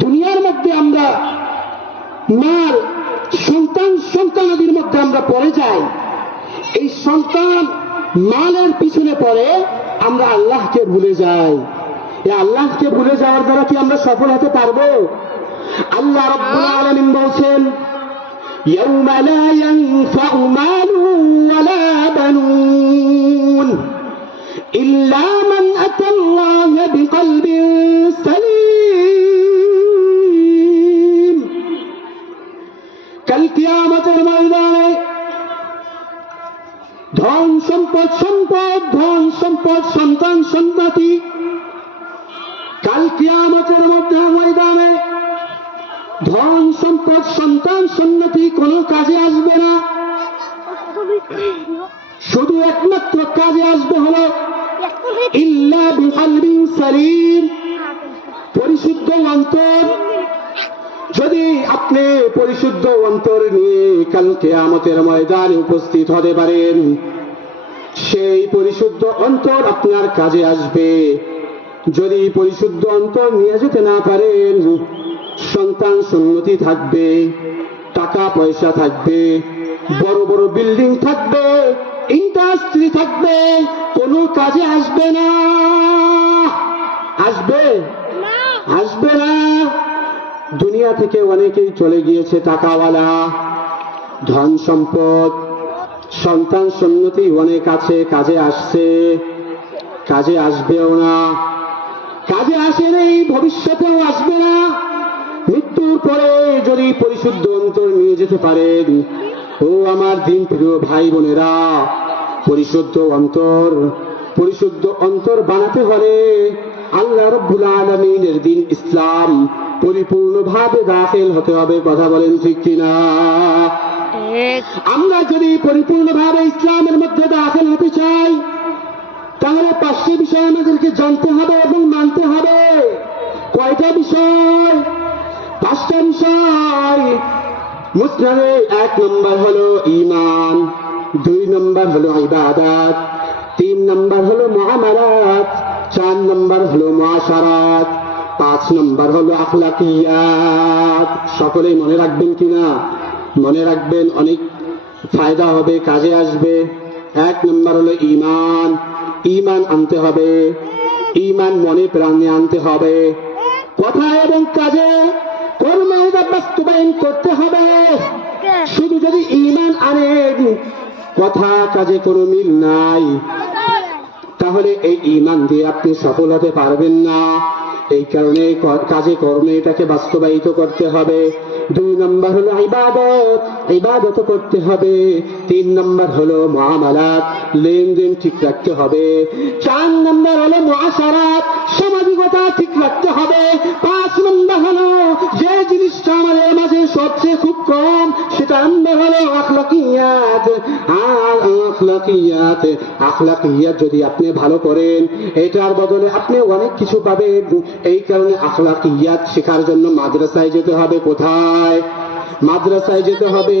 দুনিয়ার মধ্যে আমরা মার সন্তান সন্তানাদির মধ্যে আমরা পড়ে যাই এই সন্তান মালের পিছনে পড়ে আমরা আল্লাহকে ভুলে যাই এই আল্লাহকে ভুলে যাওয়ার দ্বারা কি আমরা সফল হতে পারবো আল্লাহ রব্বুল আলামিন বলছেন يوم لا ينفع مال ولا بنون إلا من أتى الله কাল কিয়ামতের ময়দানে ধন সম্পদ সম্পদ, ধন সম্পদ, সন্তান, সন্ততি কাল মধ্যে ময়দানে ধন সম্পদ, সন্তান সন্নতি কোনো কাজে আসবে না। শুধু একমাত্র কাজে আসবে হলো ইল্লা বিকালবিন সালিম, পরিশুদ্ধ অন্তর যদি আপনি পরিশুদ্ধ অন্তর নিয়ে কালকে আমাদের ময়দানে উপস্থিত হতে পারেন সেই পরিশুদ্ধ অন্তর আপনার কাজে আসবে। যদি পরিশুদ্ধ অন্তর নিয়ে যেতে না পারেন সন্তান সন্নতি থাকবে টাকা পয়সা থাকবে বড় বড় বিল্ডিং থাকবে ইন্ডাস্ট্রি থাকবে কোনো কাজে আসবে না। আসবে? আসবে? দুনিয়া থেকে অনেকেই চলে গিয়েছে টাকাওয়ালা, ধন সম্পদ, সন্তান সন্নতি অনেক আছে, কাজে আসছে, কাজে আসবেও না। কাজে আসে নেই ভবিষ্যতেও আসবে না। মৃত্যুর পরে যদি পরিশুদ্ধ অন্তর নিয়ে যেতে পারেন, ও আমার দিন প্রিয় ভাই বোনেরা, পরিশুদ্ধ অন্তর পরিশুদ্ধ অন্তর বানাতে হলে আল্লাহ রব্বুল আলমিনের দিন ইসলাম পরিপূর্ণভাবে দাখিল হতে হবে কথা বলেন ঠিক কিনা? আমরা যদি পরিপূর্ণভাবে ইসলামের মধ্যে দাখিল হতে চাই তাহলে পাঁচটি বিষয় আমাদেরকে জানতে হবে এবং মানতে হবে। কয়টা বিষয়? পাঁচটা বিষয়। মুসলামে এক নম্বর হলো ইমান দুই নম্বর হলো ইবাদত তিন নম্বর হলো মহামারাত চার নম্বর হলো মহাসারাত। পাঁচ নম্বর হলো আখলাকিয়াত। সকলেই মনে রাখবেন কিনা মনে রাখবেন অনেক ফায়দা হবে, কাজে আসবে। এক নম্বর হলো ইমান ইমান আনতে হবে। ইমান মনে প্রাণে আনতে হবে। কথা এবং কাজে কর্ম বাস্তবায়ন করতে হবে। শুধু যদি ইমান আনেন, কথা কাজে কোনো মিল নাই। তাহলে এই ইমান দিয়ে আপনি সফল হতে পারবেন না। এই কারণে কাজে কর্মে এটাকে বাস্তবায়িত করতে হবে। দুই নম্বর হলো ইবাদত। ইবাদত করতে হবে। তিন নম্বর হলো মহামালাত লেনদেন ঠিক রাখতে হবে। চার নম্বর হলো মহাসারাত সামাজিকতা ঠিক রাখতে হবে। পাঁচ নম্বর হলো যে জিনিসটা আমাদের সবচেয়ে খুব কম, সেটা নম্বর হলো আখলাকিয়াত। আর আখলাকিয়াত আখলাকিয়াত যদি আপনি ভালো করেন, এটার বদলে আপনি অনেক কিছু পাবেন। এই কারণে আখলাকিয়াত শেখার জন্য মাদ্রাসায় যেতে হবে কোথায়? মাদ্রাসায় যেতে হবে